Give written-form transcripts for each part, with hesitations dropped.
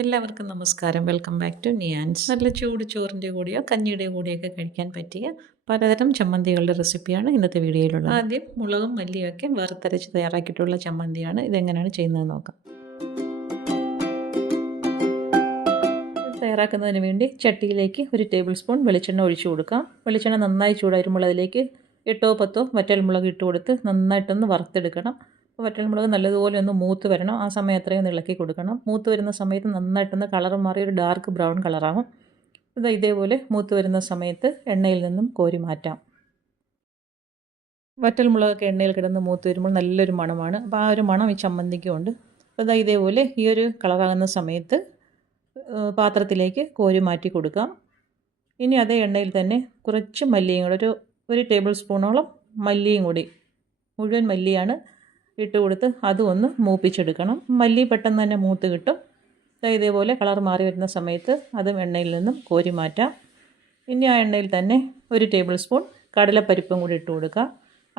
എല്ലാവർക്കും നമസ്കാരം. Welcome back to നിയാൻസ്. നല്ല ചൂട് ചോറിൻ്റെ കൂടെയോ കഞ്ഞിയുടെ കൂടെയൊക്കെ കഴിക്കാൻ പറ്റിയ പലതരം ചമ്മന്തികളുടെ റെസിപ്പിയാണ് ഇന്നത്തെ വീഡിയോയിലുള്ളത്. ആദ്യം മുളകും മല്ലിയൊക്കെ വറുത്തരച്ച് തയ്യാറാക്കിയിട്ടുള്ള ചമ്മന്തിയാണ്. ഇതെങ്ങനെയാണ് ചെയ്യുന്നത് നോക്കാം. തയ്യാറാക്കുന്നതിന് വേണ്ടി ചട്ടിയിലേക്ക് 1 ടേബിൾ സ്പൂൺ വെളിച്ചെണ്ണ ഒഴിച്ചു കൊടുക്കാം. വെളിച്ചെണ്ണ നന്നായി ചൂടായിരുമ്പോൾ അതിലേക്ക് 8 10 വറ്റൽമുളക് ഇട്ട് കൊടുത്ത് നന്നായിട്ടൊന്ന് വറുത്തെടുക്കണം. വറ്റൽമുളക് നല്ലതുപോലെ ഒന്ന് മൂത്ത് വരണം. ആ സമയം അത്രയും ഇളക്കി കൊടുക്കണം. മൂത്ത് വരുന്ന സമയത്ത് നന്നായിട്ടൊന്ന് കളർ മാറി ഒരു ഡാർക്ക് ബ്രൗൺ കളറാകും. ഇതേപോലെ മൂത്ത് വരുന്ന സമയത്ത് എണ്ണയിൽ നിന്നും കോരി മാറ്റാം. വറ്റൽമുളകൊക്കെ എണ്ണയിൽ കിടന്ന് മൂത്ത് വരുമ്പോൾ നല്ലൊരു മണമാണ്. അപ്പോൾ ആ ഒരു മണം ഈ ചമ്മന്തിക്കുണ്ട്. അപ്പോൾ ഇതേപോലെ ഈ ഒരു കളറാകുന്ന സമയത്ത് പാത്രത്തിലേക്ക് കോരി മാറ്റി കൊടുക്കാം. ഇനി അതേ എണ്ണയിൽ തന്നെ കുറച്ച് മല്ലിയും കൂടെ ഒരു ടേബിൾ സ്പൂണോളം മല്ലിയും കൂടി, മുഴുവൻ മല്ലിയാണ് ഇട്ട് കൊടുത്ത് അതും ഒന്ന് മൂപ്പിച്ചെടുക്കണം. മല്ലി പെട്ടെന്ന് തന്നെ മൂത്ത് കിട്ടും. ഇതേപോലെ കളർ മാറി വരുന്ന സമയത്ത് അതും എണ്ണയിൽ നിന്നും കോരി മാറ്റാം. ഇനി ആ എണ്ണയിൽ തന്നെ 1 ടേബിൾ സ്പൂൺ കടലപ്പരിപ്പും കൂടി ഇട്ട് കൊടുക്കുക.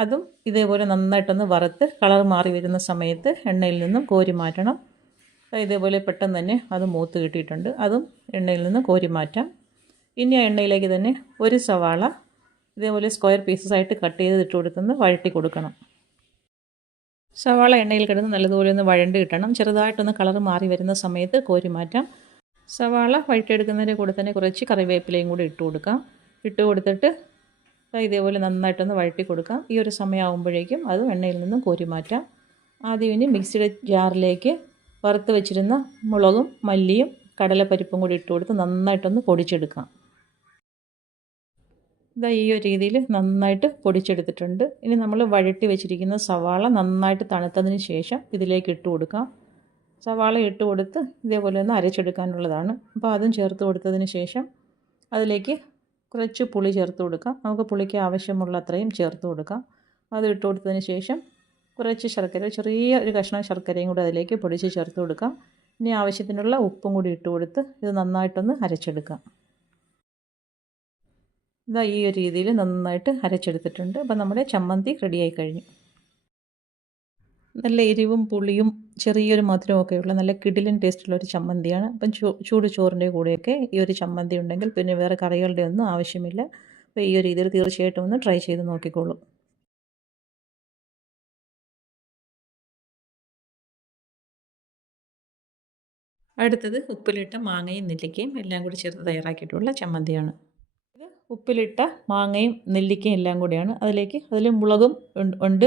അതും ഇതേപോലെ നന്നായിട്ടൊന്ന് വറുത്ത് കളർ മാറി വരുന്ന സമയത്ത് എണ്ണയിൽ നിന്നും കോരി മാറ്റണം. ഇതേപോലെ പെട്ടെന്ന് തന്നെ അത് മൂത്ത് കിട്ടിയിട്ടുണ്ട്. അതും എണ്ണയിൽ നിന്ന് കോരി മാറ്റാം. ഇനി ആ എണ്ണയിലേക്ക് തന്നെ ഒരു സവാള ഇതേപോലെ സ്ക്വയർ പീസസായിട്ട് കട്ട് ചെയ്ത് ഇട്ട് കൊടുത്തൊന്ന് വഴറ്റി കൊടുക്കണം. സവാള എണ്ണയിൽ കിടന്ന് നല്ലതുപോലെ ഒന്ന് വഴണ്ട് കിട്ടണം. ചെറുതായിട്ടൊന്ന് കളർ മാറി വരുന്ന സമയത്ത് കോരി മാറ്റാം. സവാള വഴറ്റിയെടുക്കുന്നതിൻ്റെ കൂടെ തന്നെ കുറച്ച് കറിവേപ്പിലയും കൂടി ഇട്ട് കൊടുക്കാം. ഇട്ട് കൊടുത്തിട്ട് ഇതേപോലെ നന്നായിട്ടൊന്ന് വഴറ്റി കൊടുക്കാം. ഈ ഒരു സമയമാകുമ്പോഴേക്കും അത് എണ്ണയിൽ നിന്നും കോരി മാറ്റാം. ആദ്യം ഇനി മിക്സിയുടെ ജാറിലേക്ക് വറുത്ത് വെച്ചിരുന്ന മുളകും മല്ലിയും കടലപ്പരിപ്പും കൂടി ഇട്ട് കൊടുത്ത് നന്നായിട്ടൊന്ന് പൊടിച്ചെടുക്കാം. ഈ ഒരു രീതിയിൽ നന്നായിട്ട് പൊടിച്ചെടുത്തിട്ടുണ്ട്. ഇനി നമ്മൾ വഴറ്റി വെച്ചിരിക്കുന്ന സവാള നന്നായിട്ട് തണുത്തതിന് ശേഷം ഇതിലേക്ക് ഇട്ട് കൊടുക്കാം. സവാള ഇട്ട് കൊടുത്ത് ഇതേപോലെ ഒന്ന് അരച്ചെടുക്കാനുള്ളതാണ്. അപ്പോൾ അതും ചേർത്ത് കൊടുത്തതിന് ശേഷം അതിലേക്ക് കുറച്ച് പുളി ചേർത്ത് കൊടുക്കാം. നമുക്ക് പുളിക്ക് ആവശ്യമുള്ള അത്രയും ചേർത്ത് കൊടുക്കാം. അത് ഇട്ട് കൊടുത്തതിന് ശേഷം കുറച്ച് ശർക്കര, ചെറിയ ഒരു കഷ്ണം ശർക്കരയും കൂടി അതിലേക്ക് പൊടിച്ച് ചേർത്ത് കൊടുക്കാം. ഇനി ആവശ്യത്തിനുള്ള ഉപ്പും കൂടി ഇട്ട് കൊടുത്ത് ഇത് നന്നായിട്ടൊന്ന് അരച്ചെടുക്കാം. ഈ ഒരു രീതിയിൽ നന്നായിട്ട് അരച്ചെടുത്തിട്ടുണ്ട്. അപ്പോൾ നമ്മുടെ ചമ്മന്തി റെഡിയായി കഴിഞ്ഞു. നല്ല എരിവും പുളിയും ചെറിയൊരു മധുരമൊക്കെയുള്ള നല്ല കിടിലൻ ടേസ്റ്റുള്ള ഒരു ചമ്മന്തിയാണ്. അപ്പം ചൂട് ചോറിൻ്റെ കൂടെയൊക്കെ ഈ ഒരു ചമ്മന്തി ഉണ്ടെങ്കിൽ പിന്നെ വേറെ കറികളുടെ ഒന്നും ആവശ്യമില്ല. അപ്പോൾ ഈ ഒരു രീതിയിൽ തീർച്ചയായിട്ടും ഒന്ന് ട്രൈ ചെയ്ത് നോക്കിക്കോളൂ. അടുത്തത് ഉപ്പിലിട്ട മാങ്ങയും നെല്ലിക്കയും എല്ലാം കൂടി ചേർത്ത് തയ്യാറാക്കിയിട്ടുള്ള ചമ്മന്തിയാണ്. ഇത് ഉപ്പിലിട്ട മാങ്ങയും നെല്ലിക്കയും എല്ലാം കൂടിയാണ്. അതിൽ മുളകും ഉണ്ട്.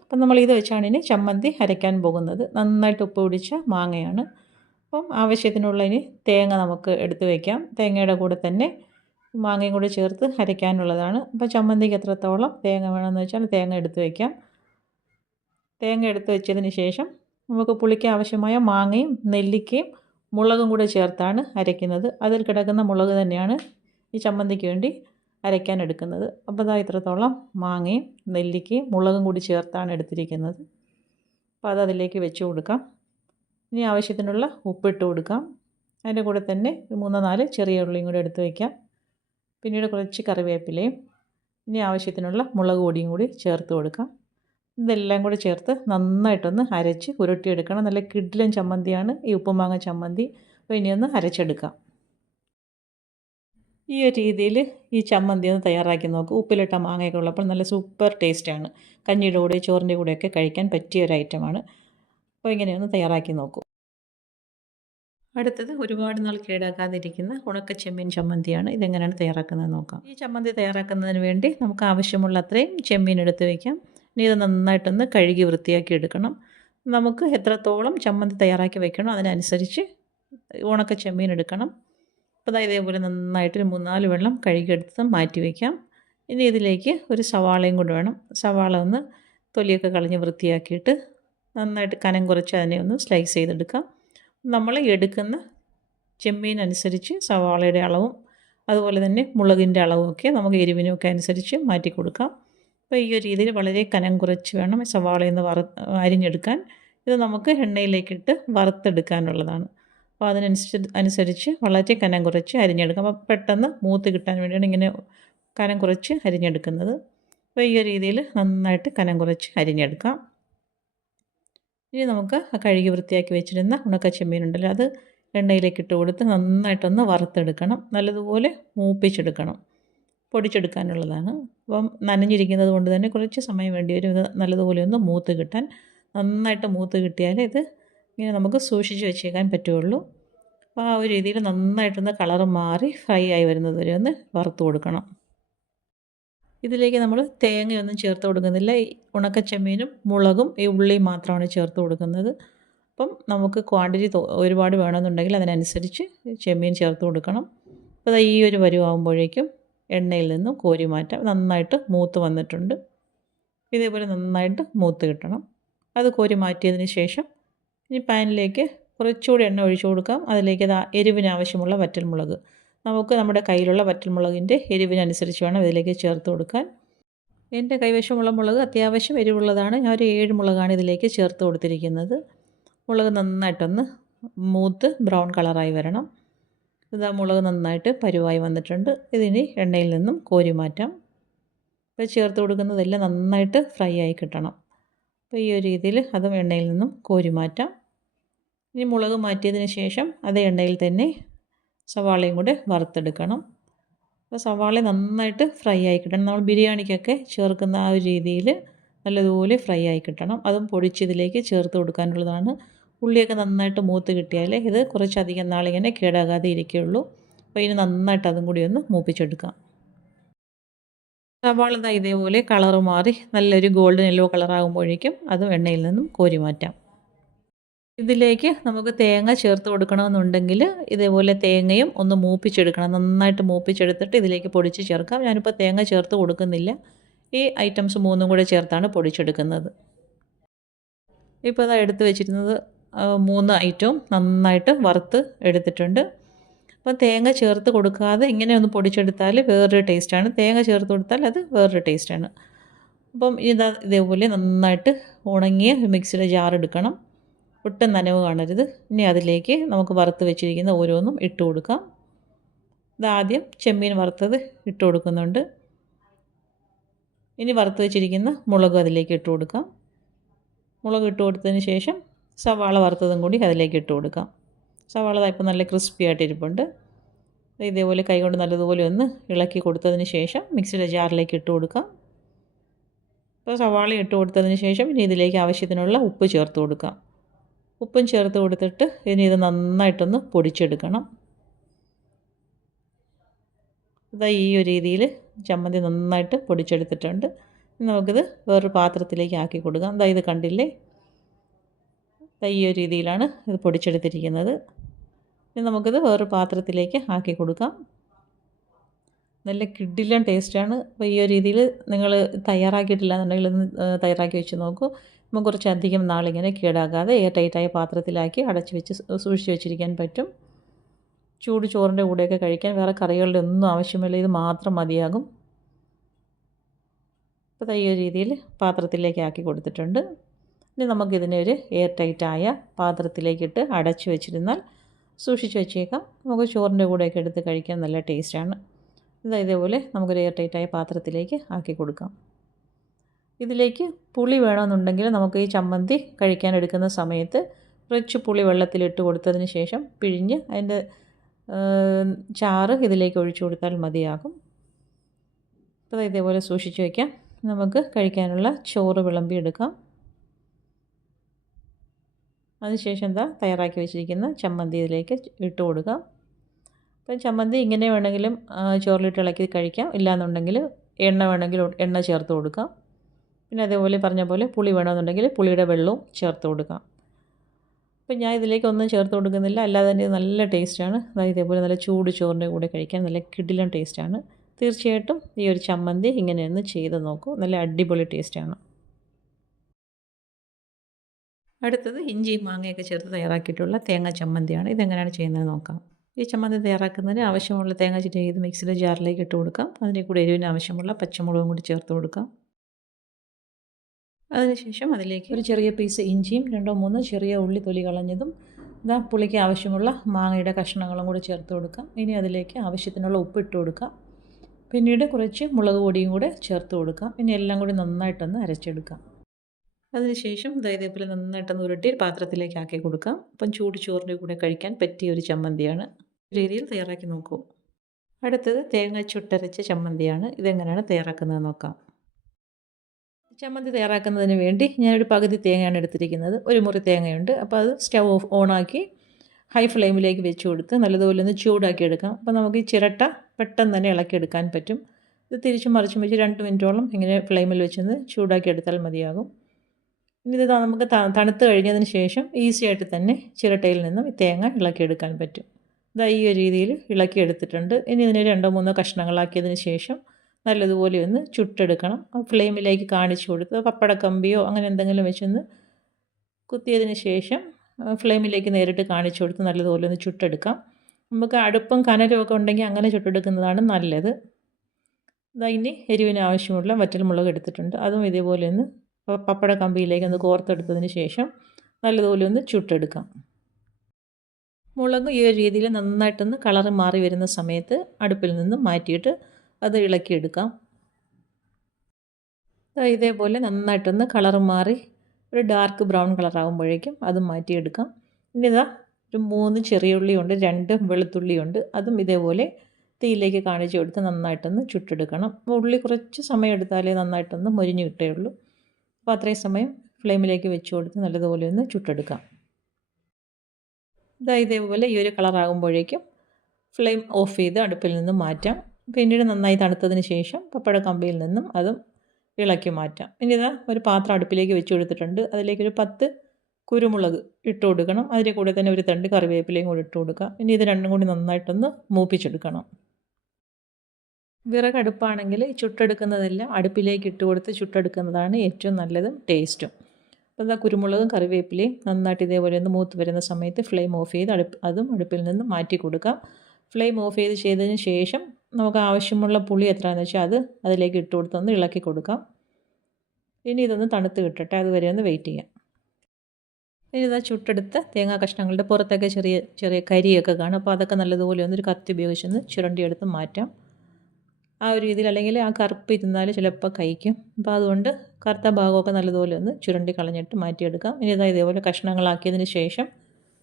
അപ്പം നമ്മൾ ഇത് വെച്ചാണ് ഇനി ചമ്മന്തി അരയ്ക്കാൻ പോകുന്നത്. നന്നായിട്ട് ഉപ്പ് പിടിച്ച മാങ്ങയാണ്. അപ്പം ആവശ്യത്തിനുള്ള ഇനി തേങ്ങ നമുക്ക് എടുത്ത് വയ്ക്കാം. തേങ്ങയുടെ കൂടെ തന്നെ മാങ്ങയും കൂടി ചേർത്ത് അരയ്ക്കാനുള്ളതാണ്. അപ്പോൾ ചമ്മന്തിക്ക് എത്രത്തോളം തേങ്ങ വേണമെന്ന് വെച്ചാൽ തേങ്ങ എടുത്ത് വയ്ക്കാം. തേങ്ങ എടുത്ത് വെച്ചതിന് ശേഷം നമുക്ക് പുളിക്ക് ആവശ്യമായ മാങ്ങയും നെല്ലിക്കയും മുളകും കൂടെ ചേർത്താണ് അരയ്ക്കുന്നത്. അതിൽ കിടക്കുന്ന മുളക് തന്നെയാണ് ഈ ചമ്മന്തിക്ക് വേണ്ടി അരയ്ക്കാൻ എടുക്കുന്നത്. അപ്പോൾ ഇത്രത്തോളം മാങ്ങയും നെല്ലിക്കയും മുളകും കൂടി ചേർത്താണ് എടുത്തിരിക്കുന്നത്. അപ്പോൾ അതിലേക്ക് വെച്ച് കൊടുക്കാം. ഇനി ആവശ്യത്തിനുള്ള ഉപ്പിട്ട് കൊടുക്കാം. അതിൻ്റെ കൂടെ തന്നെ 3 4 ചെറിയ ഉള്ളിയും കൂടി എടുത്ത് വയ്ക്കാം. പിന്നീട് കുറച്ച് കറിവേപ്പിലയും ഇനി ആവശ്യത്തിനുള്ള മുളക് പൊടിയും കൂടി ചേർത്ത് കൊടുക്കാം. ഇതെല്ലാം കൂടി ചേർത്ത് നന്നായിട്ടൊന്ന് അരച്ച് ഉരുട്ടിയെടുക്കണം. നല്ല കിടിലൻ ചമ്മന്തിയാണ് ഈ ഉപ്പുമാങ്ങ ചമ്മന്തി. അപ്പോൾ ഇനിയൊന്ന് അരച്ചെടുക്കാം. ഈ ഒരു രീതിയിൽ ഈ ചമ്മന്തി ഒന്ന് തയ്യാറാക്കി നോക്കൂ. ഉപ്പിലിട്ട മാങ്ങയൊക്കെ ഉള്ളപ്പോൾ നല്ല സൂപ്പർ ടേസ്റ്റാണ്. കഞ്ഞിയുടെ കൂടെ ചോറിൻ്റെ കൂടെയൊക്കെ കഴിക്കാൻ പറ്റിയ ഒരു ഐറ്റമാണ്. അപ്പോൾ ഇങ്ങനെയൊന്ന് തയ്യാറാക്കി നോക്കൂ. അടുത്തത് ഒരുപാട് നാൾ കേടാക്കാതിരിക്കുന്ന ഉണക്കച്ചെമ്മീൻ ചമ്മന്തിയാണ്. ഇതെങ്ങനെയാണ് തയ്യാറാക്കുന്നത് നോക്കാം. ഈ ചമ്മന്തി തയ്യാറാക്കുന്നതിന് വേണ്ടി നമുക്ക് ആവശ്യമുള്ള അത്രയും ചെമ്മീൻ എടുത്ത് വയ്ക്കാം. ഇനി ഇത് നന്നായിട്ടൊന്ന് കഴുകി വൃത്തിയാക്കി എടുക്കണം. നമുക്ക് എത്രത്തോളം ചമ്മന്തി തയ്യാറാക്കി വെക്കണോ അതിനനുസരിച്ച് ഉണക്ക ചെമ്മീൻ എടുക്കണം. അപ്പോൾ ഇതേപോലെ നന്നായിട്ട് 3 4 വെള്ളം കഴുകിയെടുത്ത് മാറ്റി വയ്ക്കാം. ഇനി ഇതിലേക്ക് ഒരു സവാളയും കൂടി വേണം. സവാള ഒന്ന് തൊലിയൊക്കെ കളഞ്ഞ് വൃത്തിയാക്കിയിട്ട് നന്നായിട്ട് കനം കുറച്ച് അതിനെ ഒന്ന് സ്ലൈസ് ചെയ്തെടുക്കാം. നമ്മൾ എടുക്കുന്ന ചെമ്മീൻ അനുസരിച്ച് സവാളയുടെ അളവും അതുപോലെ തന്നെ മുളകിൻ്റെ അളവും ഒക്കെ നമുക്ക് എരിവിനുമൊക്കെ അനുസരിച്ച് മാറ്റി കൊടുക്കാം. അപ്പോൾ ഈ ഒരു രീതിയിൽ വളരെ കനം കുറച്ച് വേണം സവാളയിൽ നിന്ന് അരിഞ്ഞെടുക്കാൻ. ഇത് നമുക്ക് എണ്ണയിലേക്കിട്ട് വറുത്തെടുക്കാനുള്ളതാണ്. അപ്പോൾ അതിനനുസരിച്ച് വളരെ കനം കുറച്ച് അരിഞ്ഞെടുക്കാം. അപ്പോൾ പെട്ടെന്ന് മൂത്ത് കിട്ടാൻ വേണ്ടിയാണ് ഇങ്ങനെ കനം കുറച്ച് അരിഞ്ഞെടുക്കുന്നത്. അപ്പോൾ ഈ ഒരു രീതിയിൽ നന്നായിട്ട് കനം കുറച്ച് അരിഞ്ഞെടുക്കാം. ഇനി നമുക്ക് കഴുകി വൃത്തിയാക്കി വെച്ചിരുന്ന ഉണക്ക ചെമ്മീനുണ്ടല്ലോ അത് എണ്ണയിലേക്ക് ഇട്ട് കൊടുത്ത് നന്നായിട്ടൊന്ന് വറുത്തെടുക്കണം. നല്ലതുപോലെ മൂപ്പിച്ചെടുക്കണം. പൊടിച്ചെടുക്കാനുള്ളതാണ്. അപ്പം നനഞ്ഞിരിക്കുന്നത് കൊണ്ട് തന്നെ കുറച്ച് സമയം വേണ്ടി വരും ഇത് നല്ലതുപോലെ ഒന്ന് മൂത്ത് കിട്ടാൻ. നന്നായിട്ട് മൂത്ത് കിട്ടിയാലേ ഇത് ഇങ്ങനെ നമുക്ക് സൂക്ഷിച്ച് വെച്ചേക്കാൻ പറ്റുള്ളൂ. അപ്പോൾ ആ ഒരു രീതിയിൽ നന്നായിട്ടൊന്ന് കളറ് മാറി ഫ്രൈ ആയി വരുന്നത് വരെ ഒന്ന് വറുത്ത് കൊടുക്കണം. ഇതിലേക്ക് നമ്മൾ തേങ്ങയൊന്നും ചേർത്ത് കൊടുക്കുന്നില്ല. ഈ ഉണക്കച്ചെമ്മീനും മുളകും ഈ ഉള്ളിയും മാത്രമാണ് ചേർത്ത് കൊടുക്കുന്നത്. അപ്പം നമുക്ക് ക്വാണ്ടിറ്റി ഒരുപാട് വേണമെന്നുണ്ടെങ്കിൽ അതിനനുസരിച്ച് ചെമ്മീൻ ചേർത്ത് കൊടുക്കണം. അപ്പോൾ ഈ ഒരു പരുവാകുമ്പോഴേക്കും എണ്ണയിൽ നിന്നും കോരി മാറ്റാം. നന്നായിട്ട് മൂത്ത് വന്നിട്ടുണ്ട്. ഇതേപോലെ നന്നായിട്ട് മൂത്ത് കിട്ടണം. അത് കോരി മാറ്റിയതിന് ശേഷം ഇനി പാനിലേക്ക് കുറച്ചുകൂടി എണ്ണ ഒഴിച്ചു കൊടുക്കാം. അതിലേക്ക് എരിവിന് ആവശ്യമുള്ള വറ്റൽമുളക്, നമുക്ക് നമ്മുടെ കയ്യിലുള്ള വറ്റൽമുളകിൻ്റെ എരിവിനനുസരിച്ച് വേണം ഇതിലേക്ക് ചേർത്ത് കൊടുക്കാൻ. എൻ്റെ കൈവശമുള്ള മുളക് അത്യാവശ്യം എരിവുള്ളതാണ്. ഞാൻ ഒരു 7 മുളകാണ് ഇതിലേക്ക് ചേർത്ത് കൊടുത്തിരിക്കുന്നത്. മുളക് നന്നായിട്ടൊന്ന് മൂത്ത് ബ്രൗൺ കളറായി വരണം. ഇതാ മുളക് നന്നായിട്ട് പരുവായി വന്നിട്ടുണ്ട്. ഇതിനി എണ്ണയിൽ നിന്നും കോരി മാറ്റാം. ഇപ്പോൾ ചേർത്ത് കൊടുക്കുന്നതെല്ലാം നന്നായിട്ട് ഫ്രൈ ആയി കിട്ടണം. അപ്പോൾ ഈ ഒരു രീതിയിൽ അതും എണ്ണയിൽ നിന്നും കോരി മാറ്റാം. ഇനി മുളക് മാറ്റിയതിന് ശേഷം അതേ എണ്ണയിൽ തന്നെ സവാളയും കൂടെ വറുത്തെടുക്കണം. അപ്പോൾ സവാള നന്നായിട്ട് ഫ്രൈ ആയി കിട്ടണം. നമ്മൾ ബിരിയാണിക്കൊക്കെ ചേർക്കുന്ന ആ ഒരു രീതിയിൽ നല്ലതുപോലെ ഫ്രൈ ആയി കിട്ടണം. അതും പൊടിച്ചതിലേക്ക് ചേർത്ത് കൊടുക്കാനുള്ളതാണ്. ഉള്ളിയൊക്കെ നന്നായിട്ട് മൂത്ത് കിട്ടിയാലേ ഇത് കുറച്ചധികം നാളിങ്ങനെ കേടാകാതെ ഇരിക്കുകയുള്ളൂ. അപ്പോൾ ഇനി നന്നായിട്ട് അതും കൂടി ഒന്ന് മൂപ്പിച്ചെടുക്കാം. സവാള ഇതേപോലെ കളറ് മാറി നല്ലൊരു ഗോൾഡൻ യെല്ലോ കളറാകുമ്പോഴേക്കും അതും എണ്ണയിൽ നിന്നും കോരി മാറ്റാം. ഇതിലേക്ക് നമുക്ക് തേങ്ങ ചേർത്ത് കൊടുക്കണമെന്നുണ്ടെങ്കിൽ ഇതേപോലെ തേങ്ങയും ഒന്ന് മൂപ്പിച്ചെടുക്കണം. നന്നായിട്ട് മൂപ്പിച്ചെടുത്തിട്ട് ഇതിലേക്ക് പൊടിച്ച് ചേർക്കാം. ഞാനിപ്പോൾ തേങ്ങ ചേർത്ത് കൊടുക്കുന്നില്ല. ഈ ഐറ്റംസ് 3ഉം കൂടെ ചേർത്താണ് പൊടിച്ചെടുക്കുന്നത്. ഇപ്പോൾ അത് എടുത്ത് വെച്ചിരുന്നത് 3 ഐറ്റവും നന്നായിട്ട് വറുത്ത് എടുത്തിട്ടുണ്ട്. അപ്പം തേങ്ങ ചേർത്ത് കൊടുക്കാതെ ഇങ്ങനെ ഒന്ന് പൊടിച്ചെടുത്താൽ വേറൊരു ടേസ്റ്റാണ്. തേങ്ങ ചേർത്ത് കൊടുത്താൽ അത് വേറൊരു ടേസ്റ്റാണ്. അപ്പം ഇതേപോലെ നന്നായിട്ട് ഉണങ്ങിയ മിക്സിയുടെ ജാർ എടുക്കണം. ഒട്ടും നനവ് കാണരുത്. ഇനി അതിലേക്ക് നമുക്ക് വറുത്ത് വെച്ചിരിക്കുന്ന ഓരോന്നും ഇട്ട് കൊടുക്കാം. ഇതാദ്യം ചെമ്മീൻ വറുത്തത് ഇട്ട് കൊടുക്കുന്നുണ്ട്. ഇനി വറുത്ത് വെച്ചിരിക്കുന്ന മുളക് അതിലേക്ക് ഇട്ട് കൊടുക്കാം. മുളക് ഇട്ട് കൊടുത്തതിന് ശേഷം സവാള വറുത്തതും കൂടി അതിലേക്ക് ഇട്ട് കൊടുക്കാം. സവാള ഇപ്പോൾ നല്ല ക്രിസ്പി ആയിട്ടിരിപ്പുണ്ട്. ഇതേപോലെ കൈകൊണ്ട് നല്ലതുപോലെ ഒന്ന് ഇളക്കി കൊടുത്തതിന് ശേഷം മിക്സിയുടെ ജാറിലേക്ക് ഇട്ട് കൊടുക്കാം. ഇപ്പോൾ സവാള ഇട്ട് കൊടുത്തതിന് ശേഷം ഇനി ഇതിലേക്ക് ആവശ്യത്തിനുള്ള ഉപ്പ് ചേർത്ത് കൊടുക്കാം. ഉപ്പും ചേർത്ത് കൊടുത്തിട്ട് ഇനി ഇത് നന്നായിട്ടൊന്ന് പൊടിച്ചെടുക്കണം. ഇതാ ഈ ഒരു രീതിയിൽ ചമ്മന്തി നന്നായിട്ട് പൊടിച്ചെടുത്തിട്ടുണ്ട്. നമുക്കിത് വേറൊരു പാത്രത്തിലേക്ക് ആക്കി കൊടുക്കാം. ഇതാ ഇത് കണ്ടില്ലേ, ഈ ഒരു രീതിയിലാണ് ഇത് പൊടിച്ചെടുത്തിരിക്കുന്നത്. ഇനി നമുക്കിത് വേറൊരു പാത്രത്തിലേക്ക് ആക്കി കൊടുക്കാം. നല്ല കിടിലൻ ടേസ്റ്റാണ്. അപ്പോൾ ഈ ഒരു രീതിയിൽ നിങ്ങൾ തയ്യാറാക്കിയിട്ടില്ല എന്നുണ്ടെങ്കിൽ ഒന്ന് തയ്യാറാക്കി വെച്ച് നോക്കൂ. നമുക്ക് കുറച്ചധികം നാളിങ്ങനെ കേടാകാതെ എയർ ടൈറ്റായ പാത്രത്തിലാക്കി അടച്ച് വെച്ച് സൂക്ഷിച്ച് വെച്ചിരിക്കാൻ പറ്റും. ചൂട് ചോറിൻ്റെ കൂടെയൊക്കെ കഴിക്കാൻ വേറെ കറികളുടെ ഒന്നും ആവശ്യമില്ല. ഇത് മാത്രം മതിയാകും. അപ്പോൾ ഈ ഒരു രീതിയിൽ പാത്രത്തിലേക്ക് ആക്കി കൊടുത്തിട്ടുണ്ട്. ഇനി നമുക്കിതിനെ ഒരു എയർ ടൈറ്റായ പാത്രത്തിലേക്കിട്ട് അടച്ച് വെച്ചിരുന്നാൽ സൂക്ഷിച്ച് വെച്ചേക്കാം. നമുക്ക് ചോറിൻ്റെ കൂടെയൊക്കെ എടുത്ത് കഴിക്കാൻ നല്ല ടേസ്റ്റാണ്. ഇതേപോലെ നമുക്കൊരു എയർ ടൈറ്റായ പാത്രത്തിലേക്ക് ആക്കി കൊടുക്കാം. ഇതിലേക്ക് പുളി വേണമെന്നുണ്ടെങ്കിൽ നമുക്ക് ഈ ചമ്മന്തി കഴിക്കാൻ എടുക്കുന്ന സമയത്ത് കുറച്ച് പുളി വെള്ളത്തിലിട്ട് കൊടുത്തതിന് ശേഷം പിഴിഞ്ഞ് അതിൻ്റെ ചാറ് ഇതിലേക്ക് ഒഴിച്ചു കൊടുത്താൽ മതിയാകും. അപ്പോൾ ഇതേപോലെ സൂക്ഷിച്ച് വയ്ക്കാം. നമുക്ക് കഴിക്കാനുള്ള ചോറ് വിളമ്പിയെടുക്കാം. അതിനുശേഷം തയ്യാറാക്കി വെച്ചിരിക്കുന്ന ചമ്മന്തി ഇതിലേക്ക് ഇട്ട് കൊടുക്കാം. അപ്പം ചമ്മന്തി ഇങ്ങനെ വേണമെങ്കിലും ചോറിലിട്ട് ഇളക്കി കഴിക്കാം. ഇല്ലയെന്നുണ്ടെങ്കിൽ എണ്ണ വേണമെങ്കിൽ എണ്ണ ചേർത്ത് കൊടുക്കാം. പിന്നെ അതേപോലെ പറഞ്ഞ പോലെ പുളി വേണമെന്നുണ്ടെങ്കിൽ പുളിയുടെ വെള്ളവും ചേർത്ത് കൊടുക്കാം. അപ്പം ഞാൻ ഇതിലേക്കൊന്നും ചേർത്ത് കൊടുക്കുന്നില്ല. അല്ലാതെ തന്നെ നല്ല ടേസ്റ്റാണ്. ഇതേപോലെ നല്ല ചൂട് ചോറിൻ്റെ കൂടെ കഴിക്കാൻ നല്ല കിടിലൻ ടേസ്റ്റാണ്. തീർച്ചയായിട്ടും ഈ ഒരു ചമ്മന്തി ഇങ്ങനെയൊന്ന് ചെയ്ത് നോക്കൂ. നല്ല അടിപൊളി ടേസ്റ്റാണ്. അടുത്തത് ഇഞ്ചിയും മാങ്ങയൊക്കെ ചേർത്ത് തയ്യാറാക്കിയിട്ടുള്ള തേങ്ങ ചമ്മന്തിയാണ്. ഇതെങ്ങനെയാണ് ചെയ്യുന്നത് നോക്കാം. ഈ ചമ്മന്തി തയ്യാറാക്കുന്നതിന് ആവശ്യമുള്ള തേങ്ങ ചിരകിയത് മിക്സിയുടെ ജാറിലേക്ക് ഇട്ട് കൊടുക്കാം. അതിൻ്റെ കൂടെ എരിവിന് ആവശ്യമുള്ള പച്ചമുളകും കൂടി ചേർത്ത് കൊടുക്കാം. അതിനുശേഷം അതിലേക്ക് ഒരു ചെറിയ പീസ് ഇഞ്ചിയും 2-3 ചെറിയ ഉള്ളി തൊലി കളഞ്ഞതും പുളിക്ക് ആവശ്യമുള്ള മാങ്ങയുടെ കഷ്ണങ്ങളും കൂടി ചേർത്ത് കൊടുക്കാം. ഇനി അതിലേക്ക് ആവശ്യത്തിനുള്ള ഉപ്പ് ഇട്ട് കൊടുക്കാം. പിന്നീട് കുറച്ച് മുളക് പൊടിയും കൂടെ ചേർത്ത് കൊടുക്കാം. ഇനി എല്ലാം കൂടി നന്നായിട്ടൊന്ന് അരച്ചെടുക്കാം. അതിനുശേഷം ഇതേപോലെ നന്നായിട്ടൊന്ന് ഉരുട്ടി പാത്രത്തിലേക്ക് ആക്കി കൊടുക്കാം. അപ്പം ചൂട് ചോറിൻ്റെ കൂടെ കഴിക്കാൻ പറ്റിയ ഒരു ചമ്മന്തിയാണ്. രീതിയിൽ തയ്യാറാക്കി നോക്കൂ. അടുത്തത് തേങ്ങ ചുട്ടരച്ച ചമ്മന്തിയാണ്. ഇതെങ്ങനെയാണ് തയ്യാറാക്കുന്നത് നോക്കാം. ചമ്മന്തി തയ്യാറാക്കുന്നതിന് വേണ്ടി ഞാനൊരു പകുതി തേങ്ങയാണ് എടുത്തിരിക്കുന്നത്. ഒരു മുറി തേങ്ങയുണ്ട്. അപ്പോൾ അത് സ്റ്റവ് ഓണാക്കി ഹൈ ഫ്ലെയിമിലേക്ക് വെച്ച് കൊടുത്ത് നല്ലതുപോലെ ഒന്ന് ചൂടാക്കി എടുക്കാം. അപ്പോൾ നമുക്ക് ഈ ചിരട്ട പെട്ടെന്ന് തന്നെ ഇളക്കിയെടുക്കാൻ പറ്റും. ഇത് തിരിച്ചും മറിച്ചും വെച്ച് 2 മിനിറ്റോളം ഇങ്ങനെ ഫ്ലെയിമിൽ വെച്ചൊന്ന് ചൂടാക്കി എടുത്താൽ മതിയാകും. ഇനി ഇത് നമുക്ക് തണുത്ത് കഴിഞ്ഞതിന് ശേഷം ഈസി ആയിട്ട് തന്നെ ചിരട്ടയിൽ നിന്നും ഈ തേങ്ങ ഇളക്കിയെടുക്കാൻ പറ്റും. ഇതാ ഈ ഒരു രീതിയിൽ ഇളക്കിയെടുത്തിട്ടുണ്ട്. ഇനി ഇതിനെ 2-3 കഷ്ണങ്ങളാക്കിയതിന് ശേഷം നല്ലതുപോലെ ഒന്ന് ചുട്ടെടുക്കണം. ഫ്ലെയിമിലേക്ക് കാണിച്ചു കൊടുത്ത് പപ്പടക്കമ്പിയോ അങ്ങനെ എന്തെങ്കിലും വെച്ചൊന്ന് കുത്തിയതിന് ശേഷം ഫ്ലെയിമിലേക്ക് നേരിട്ട് കാണിച്ചു കൊടുത്ത് നല്ലതുപോലെ ഒന്ന് ചുട്ടെടുക്കാം. നമുക്ക് അടുപ്പും കനലും ഒക്കെ ഉണ്ടെങ്കിൽ അങ്ങനെ ചുട്ടെടുക്കുന്നതാണ് നല്ലത്. ഇതാ ഇനി എരിവിന് ആവശ്യമുള്ള വറ്റൽമുളക് എടുത്തിട്ടുണ്ട്. അതും ഇതേപോലെ ഒന്ന് പപ്പട കമ്പിയിലേക്ക് ഒന്ന് കോർത്തെടുത്തതിന് ശേഷം നല്ലതുപോലെ ഒന്ന് ചുട്ടെടുക്കാം. മുളക് ഈ ഒരു രീതിയിൽ നന്നായിട്ടൊന്ന് കളറ് മാറി വരുന്ന സമയത്ത് അടുപ്പിൽ നിന്ന് മാറ്റിയിട്ട് അത് ഇളക്കിയെടുക്കാം. ഇതേപോലെ നന്നായിട്ടൊന്ന് കളറ് മാറി ഒരു ഡാർക്ക് ബ്രൗൺ കളറാകുമ്പോഴേക്കും അത് മാറ്റിയെടുക്കാം. ഇനി ഇതാ ഒരു 3 ചെറിയ ഉള്ളിയുണ്ട്, 2 വെളുത്തുള്ളിയുണ്ട്. അതും ഇതേപോലെ തീയിലേക്ക് കാണിച്ചു കൊടുത്ത് നന്നായിട്ടൊന്ന് ചുട്ടെടുക്കണം. ഉള്ളി കുറച്ച് സമയം എടുത്താലേ നന്നായിട്ടൊന്ന് മൊരിഞ്ഞ് കിട്ടുകയുള്ളൂ. അപ്പോൾ അത്രയും സമയം ഫ്ലെയിമിലേക്ക് വെച്ച് കൊടുത്ത് നല്ലതുപോലെ ഒന്ന് ചുട്ടെടുക്കാം. ഇതേപോലെ ഈ ഒരു കളറാകുമ്പോഴേക്കും ഫ്ലെയിം ഓഫ് ചെയ്ത് അടുപ്പിൽ നിന്ന് മാറ്റാം. പിന്നീട് നന്നായി തണുത്തതിന് ശേഷം പപ്പട കമ്പിയിൽ നിന്നും അതും ഇളക്കി മാറ്റാം. ഇനി ഇതാ ഒരു പാത്രം അടുപ്പിലേക്ക് വെച്ച് കൊടുത്തിട്ടുണ്ട്. അതിലേക്കൊരു 10 കുരുമുളക് ഇട്ട് കൊടുക്കണം. അതിൻ്റെ കൂടെ തന്നെ ഒരു തണ്ട് കറിവേപ്പിലയും കൂടി ഇട്ട് കൊടുക്കാം. ഇനി ഇത് രണ്ടും കൂടി നന്നായിട്ടൊന്ന് മൂപ്പിച്ചെടുക്കണം. വിറകടുപ്പാണെങ്കിൽ ചുട്ടെടുക്കുന്നതെല്ലാം അടുപ്പിലേക്ക് ഇട്ട് കൊടുത്ത് ചുട്ടെടുക്കുന്നതാണ് ഏറ്റവും നല്ലതും ടേസ്റ്റും. അപ്പോൾ ഇതാ കുരുമുളകും കറിവേപ്പിലയും നന്നായിട്ട് ഇതേപോലെ ഒന്ന് മൂത്ത് വരുന്ന സമയത്ത് ഫ്ലെയിം ഓഫ് ചെയ്ത് അതും അടുപ്പിൽ നിന്ന് മാറ്റി കൊടുക്കാം. ഫ്ലെയിം ഓഫ് ചെയ്തതിന് ശേഷം നമുക്ക് ആവശ്യമുള്ള പുളി എത്രയാണെന്ന് വെച്ചാൽ അത് അതിലേക്ക് ഇട്ട് കൊടുത്തൊന്ന് ഇളക്കി കൊടുക്കാം. ഇനി ഇതൊന്ന് തണുത്ത് കിട്ടട്ടെ, അതുവരെ ഒന്ന് വെയിറ്റ് ചെയ്യാം. ഇനി ഇതാ ചുട്ടെടുത്ത തേങ്ങാ കഷ്ണങ്ങളുടെ പുറത്തൊക്കെ ചെറിയ ചെറിയ കരിയൊക്കെ കാണും. അപ്പോൾ അതൊക്കെ നല്ലതുപോലെ ഒന്നൊരു കത്തി ഉപയോഗിച്ചൊന്ന് ചുരണ്ടിയെടുത്ത് മാറ്റാം. ആ ഒരു രീതിയിൽ, അല്ലെങ്കിൽ ആ കറുപ്പ് ഇരുന്നാൽ ചിലപ്പോൾ കഴിക്കും. അപ്പോൾ അതുകൊണ്ട് കറുത്ത ഭാഗമൊക്കെ നല്ലതുപോലെ ഒന്ന് ചുരണ്ടി കളഞ്ഞിട്ട് മാറ്റിയെടുക്കാം. ഇനി ഇതേപോലെ കഷ്ണങ്ങളാക്കിയതിന് ശേഷം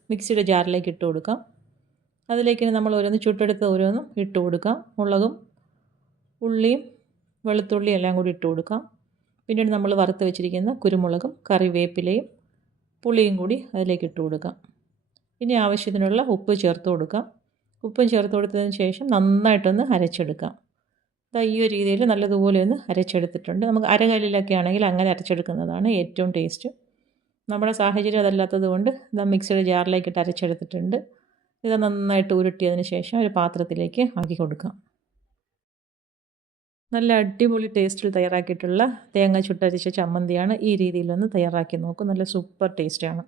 മിക്സിയുടെ ജാറിലേക്ക് ഇട്ട് കൊടുക്കാം. അതിലേക്ക് നമ്മൾ ഓരോന്ന് ചുട്ടെടുത്ത് ഓരോന്നും ഇട്ട് കൊടുക്കാം. മുളകും ഉള്ളിയും വെളുത്തുള്ളിയും എല്ലാം കൂടി ഇട്ട് കൊടുക്കാം. പിന്നീട് നമ്മൾ വറുത്ത് വെച്ചിരിക്കുന്ന കുരുമുളകും കറിവേപ്പിലയും പുളിയും കൂടി അതിലേക്ക് ഇട്ട് കൊടുക്കാം. ഇനി ആവശ്യത്തിനുള്ള ഉപ്പ് ചേർത്ത് കൊടുക്കാം. ഉപ്പും ചേർത്ത് കൊടുത്തതിന് ശേഷം നന്നായിട്ടൊന്ന് അരച്ചെടുക്കാം. ഈ ഒരു രീതിയിൽ നല്ലതുപോലെ ഒന്ന് അരച്ചെടുത്തിട്ടുണ്ട്. നമുക്ക് അരകല്ലിലൊക്കെ ആണെങ്കിൽ അങ്ങനെ അരച്ചെടുക്കുന്നതാണ് ഏറ്റവും ടേസ്റ്റ്. നമ്മുടെ സാഹചര്യം അതല്ലാത്തത് കൊണ്ട് മിക്സിയുടെ ജാറിലേക്കിട്ട് അരച്ചെടുത്തിട്ടുണ്ട്. ഇത് നന്നായിട്ട് ഉരുട്ടിയതിന് ശേഷം ഒരു പാത്രത്തിലേക്ക് ആക്കി കൊടുക്കാം. നല്ല അടിപൊളി ടേസ്റ്റിൽ തയ്യാറാക്കിയിട്ടുള്ള തേങ്ങ ചുട്ടരച്ച ചമ്മന്തിയാണ്. ഈ രീതിയിലൊന്ന് തയ്യാറാക്കി നോക്കും. നല്ല സൂപ്പർ ടേസ്റ്റാണ്.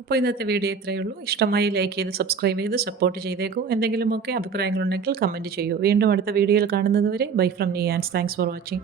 അപ്പോൾ ഇന്നത്തെ വീഡിയോ ഇത്രയേ ഉള്ളൂ. ഇഷ്ടമായി ലൈക്ക് ചെയ്ത് സബ്സ്ക്രൈബ് ചെയ്ത് സപ്പോർട്ട് ചെയ്തേക്കൂ. എന്തെങ്കിലുമൊക്കെ അഭിപ്രായങ്ങളുണ്ടെങ്കിൽ കമൻറ്റ് ചെയ്യൂ. വീണ്ടും അടുത്ത വീഡിയോയിൽ കാണുന്നത് വരെ ബൈ ഫ്രം നിയാൻസ്. Thanks for watching.